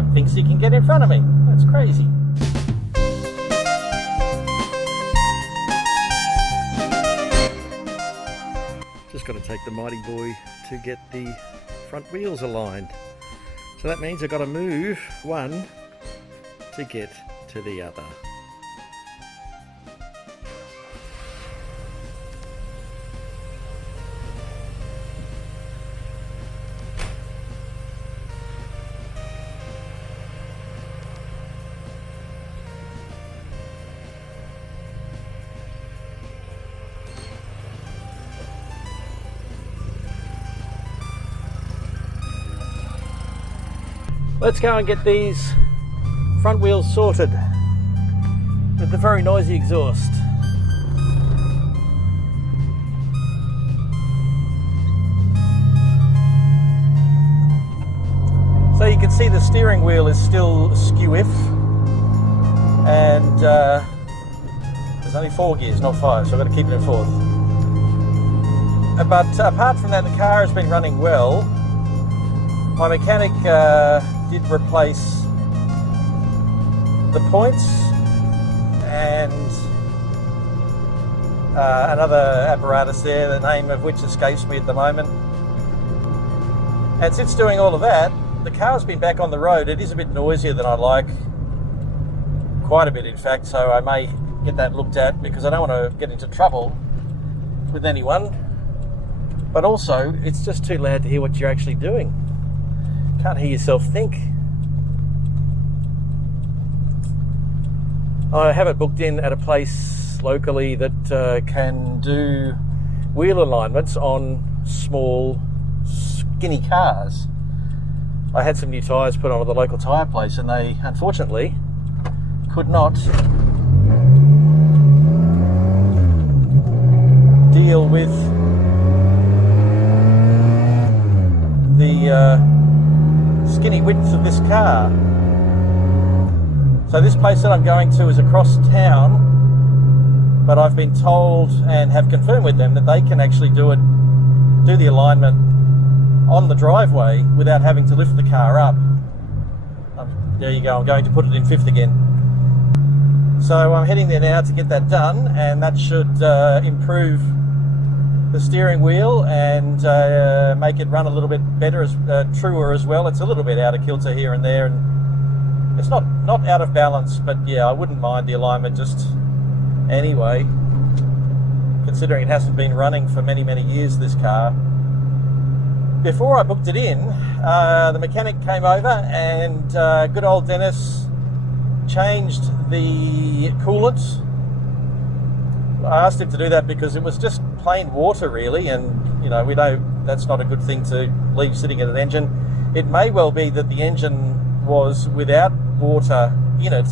truck thinks he can get in front of me. That's crazy. Just got to take the Mighty Boy to get the front wheels aligned. So that means I've got to move one to get to the other. Let's go and get these front wheels sorted with the very noisy exhaust. So you can see the steering wheel is still skew-if, and there's only 4 gears, not 5, so I've got to keep it in 4th. But apart from that, the car has been running well. My mechanic did replace the points and another apparatus there, the name of which escapes me at the moment. And since doing all of that, the car's been back on the road. It is a bit noisier than I'd like, quite a bit in fact, so I may get that looked at because I don't want to get into trouble with anyone. But also, it's just too loud to hear what you're actually doing. Can't hear yourself think. I have it booked in at a place locally that can do wheel alignments on small, skinny cars. I had some new tyres put on at the local tyre place and they unfortunately could not deal with the skinny width of this car. So this place that I'm going to is across town, but I've been told and have confirmed with them that they can actually do the alignment on the driveway without having to lift the car up. There you go, I'm going to put it in 5th again. So I'm heading there now to get that done, and that should improve the steering wheel and make it run a little bit better, truer as well. It's a little bit out of kilter here and there, and it's not out of balance, but yeah, I wouldn't mind the alignment just anyway, considering it hasn't been running for many years, this car. Before I booked it in, the mechanic came over and good old Dennis changed the coolant. I asked him to do that because it was just plain water really, and you know, we know that's not a good thing to leave sitting in an engine. It may well be that the engine was without water in it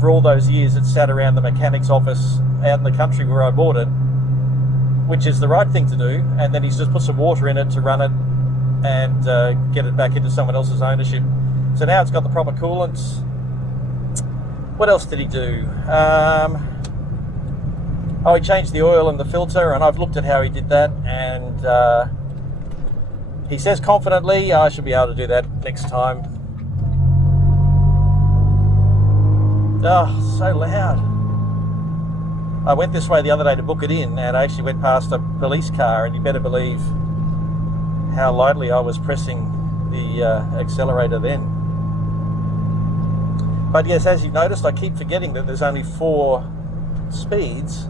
for all those years it sat around the mechanic's office out in the country where I bought it, which is the right thing to do, and then he's just put some water in it to run it and get it back into someone else's ownership. So now it's got the proper coolant. What else did he do? Oh, he changed the oil and the filter, and I've looked at how he did that, and he says confidently I should be able to do that next time. Oh, so loud. I went this way the other day to book it in, and I actually went past a police car, and you better believe how lightly I was pressing the accelerator then. But yes, as you've noticed, I keep forgetting that there's only 4 speeds.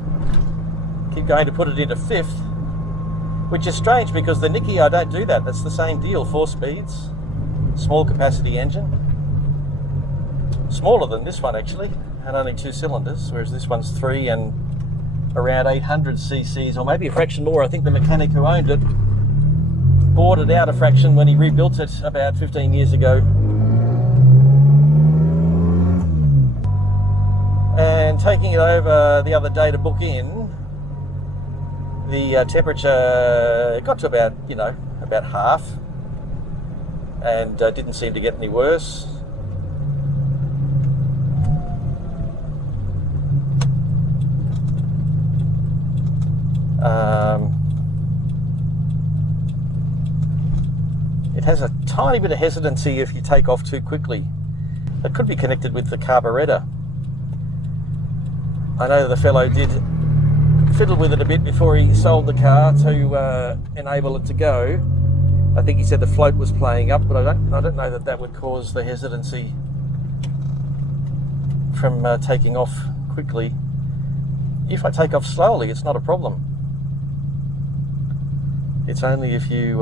Keep going to put it into 5th, which is strange because the Nicky, I don't do that. That's the same deal, 4 speeds, small capacity engine, smaller than this one actually, and only 2 cylinders, whereas this one's 3 and around 800 cc's, or maybe a fraction more. I think the mechanic who owned it bought it out a fraction when he rebuilt it about 15 years ago. And taking it over the other day to book in, the temperature got to about, you know, about half, and didn't seem to get any worse. It has a tiny bit of hesitancy if you take off too quickly. It could be connected with the carburettor. I know the fellow did fiddle with it a bit before he sold the car to enable it to go. I think he said the float was playing up, but I don't know that that would cause the hesitancy from taking off quickly. If I take off slowly, it's not a problem. It's only if you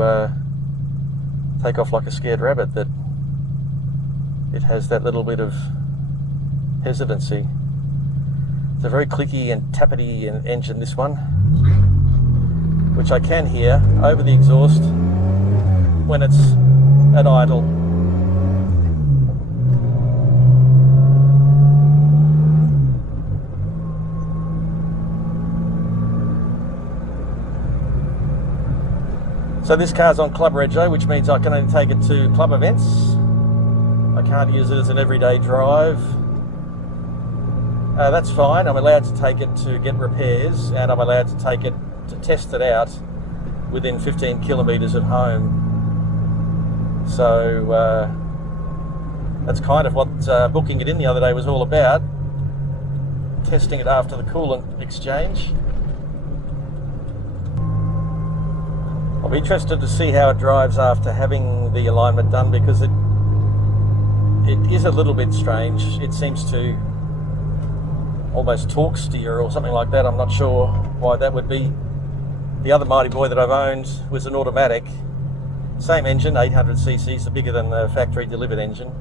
take off like a scared rabbit that it has that little bit of hesitancy. It's a very clicky and tappity engine, this one, which I can hear over the exhaust when it's at idle. So this car's on club rego, which means I can only take it to club events. I can't use it as an everyday drive. That's fine. I'm allowed to take it to get repairs, and I'm allowed to take it to test it out within 15 kilometres of home. So that's kind of what booking it in the other day was all about. Testing it after the coolant exchange. I'll be interested to see how it drives after having the alignment done, because it is a little bit strange. It seems to almost torque steer or something like that. I'm not sure why that would be. The other Mighty Boy that I've owned was an automatic. Same engine, 800 cc's, bigger than the factory delivered engine.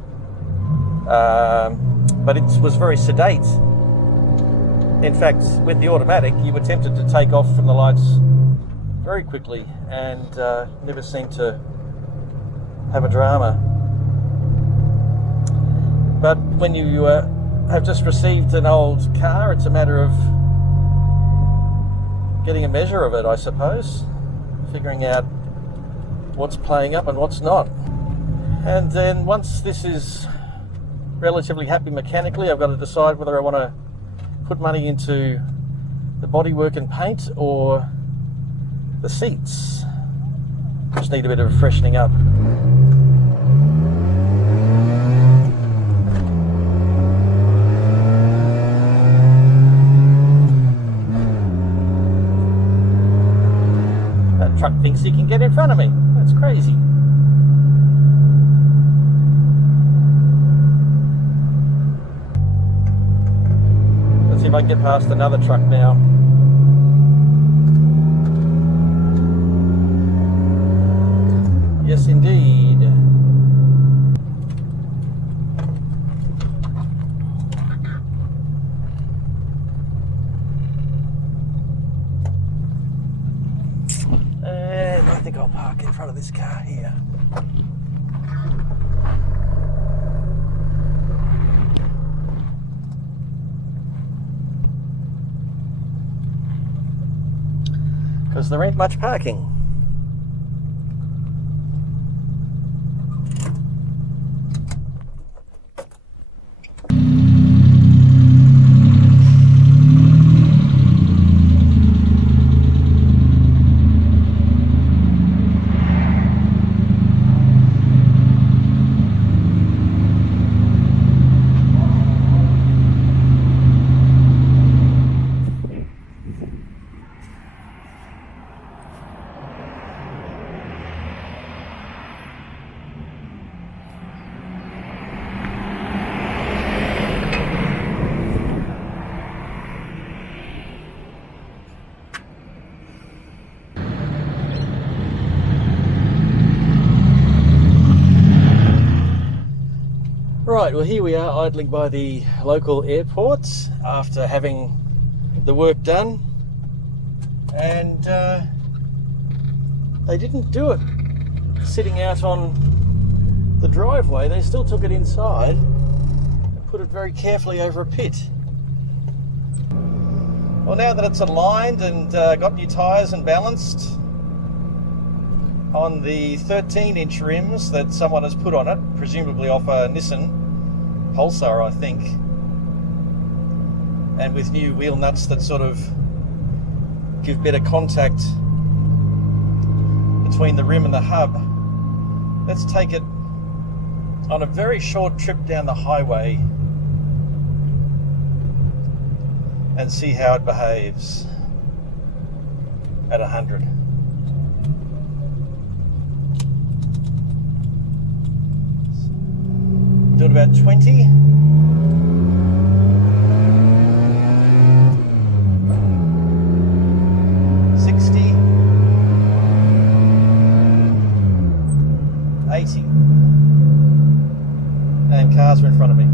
But it was very sedate. In fact, with the automatic, you were tempted to take off from the lights very quickly and never seemed to have a drama. But when you have just received an old car, it's a matter of getting a measure of it, I suppose, figuring out what's playing up and what's not. And then once this is relatively happy mechanically, I've got to decide whether I want to put money into the bodywork and paint or the seats. Just need a bit of freshening up. That truck thinks he can get in front of me. That's crazy. Let's see if I can get past another truck now. Yes, indeed. And I think I'll park in front of this car here. Because there ain't much parking. Right, well here we are idling by the local airport after having the work done, and they didn't do it sitting out on the driveway. They still took it inside and put it very carefully over a pit. Well, now that it's aligned and got new tyres and balanced on the 13-inch rims that someone has put on it, presumably off a Nissan Pulsar, I think, and with new wheel nuts that sort of give better contact between the rim and the hub, let's take it on a very short trip down the highway and see how it behaves at 100. Do it about 20. And cars are in front of me.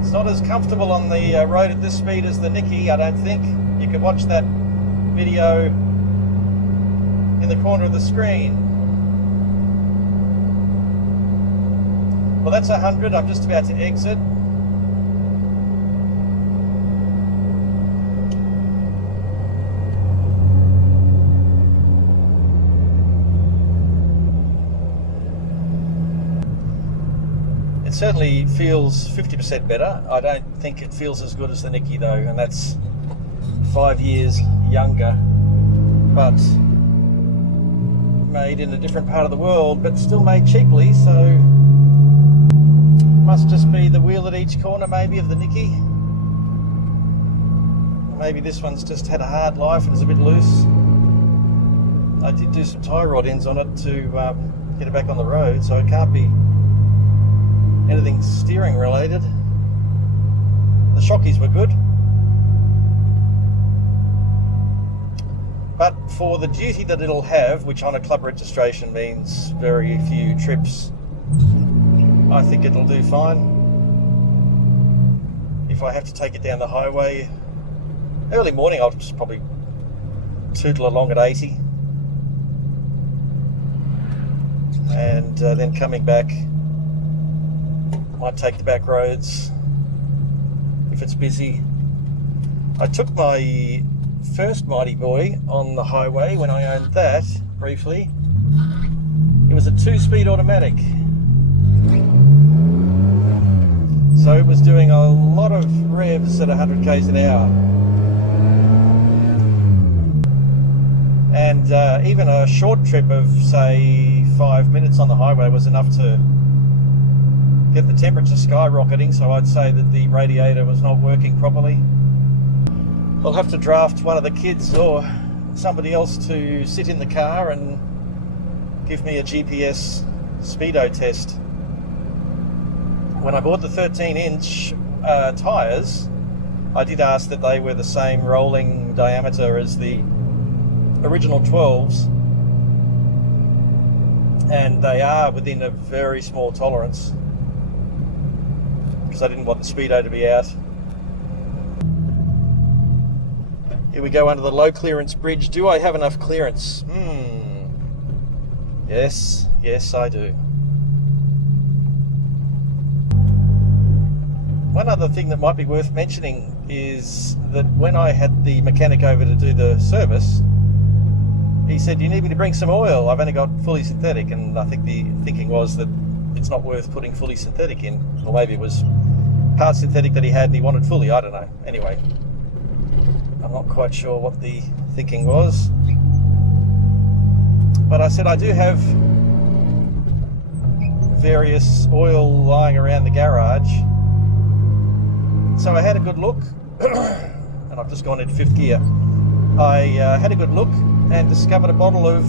It's not as comfortable on the road at this speed as the Nicky, I don't think. You can watch that video in the corner of the screen. Well, that's 100. I'm just about to exit. It certainly feels 50% better. I don't think it feels as good as the Nicky though, and that's 5 years younger, but made in a different part of the world, but still made cheaply, so must just be the wheel at each corner maybe of the Nicky. Maybe this one's just had a hard life and is a bit loose. I did do some tie rod ends on it to get it back on the road, so it can't be anything steering related. The shockies were good, but for the duty that it'll have, which on a club registration means very few trips, I think it'll do fine. If I have to take it down the highway early morning, I'll just probably tootle along at 80, and then coming back, might take the back roads if it's busy. I took my first Mighty Boy on the highway when I owned that briefly. It was a 2-speed automatic, so it was doing a lot of revs at 100 k's an hour, and even a short trip of say 5 minutes on the highway was enough to get the temperature skyrocketing, so I'd say that the radiator was not working properly. I'll have to draft one of the kids or somebody else to sit in the car and give me a GPS speedo test. When I bought the 13-inch tyres, I did ask that they were the same rolling diameter as the original 12s, and they are within a very small tolerance, because I didn't want the speedo to be out. Here we go under the low clearance bridge. Do I have enough clearance? Yes, I do. One other thing that might be worth mentioning is that when I had the mechanic over to do the service, he said, "You need me to bring some oil. I've only got fully synthetic," and I think the thinking was that it's not worth putting fully synthetic in, or maybe it was part synthetic that he had and he wanted fully, I don't know. Anyway, I'm not quite sure what the thinking was, but I said I do have various oil lying around the garage, so I had a good look, and I've just gone into 5th gear. I had a good look and discovered a bottle of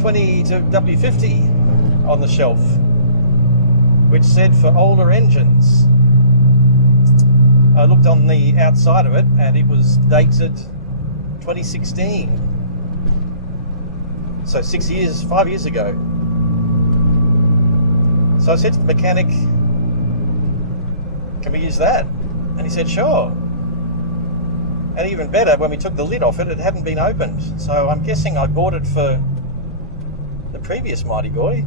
20 to W50 on the shelf, which said for older engines. I looked on the outside of it and it was dated 2016, so 5 years ago. So I said to the mechanic, can we use that? And he said, sure. And even better, when we took the lid off it, it hadn't been opened. So I'm guessing I bought it for the previous Mighty Boy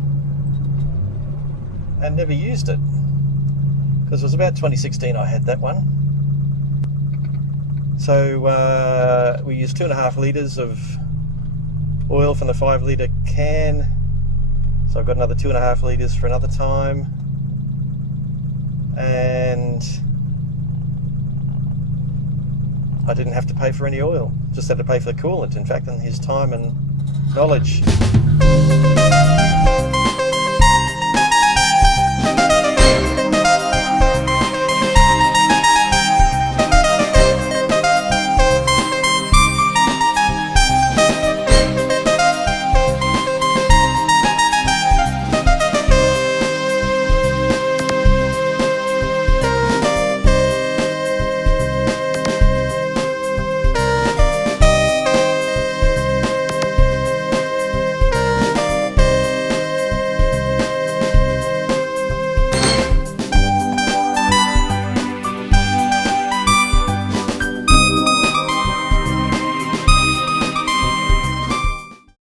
and never used it. Because it was about 2016 I had that one. So we used 2.5 litres of oil from the 5 litre can. So I've got another 2.5 litres for another time. And I didn't have to pay for any oil, just had to pay for the coolant, in fact, and his time and knowledge.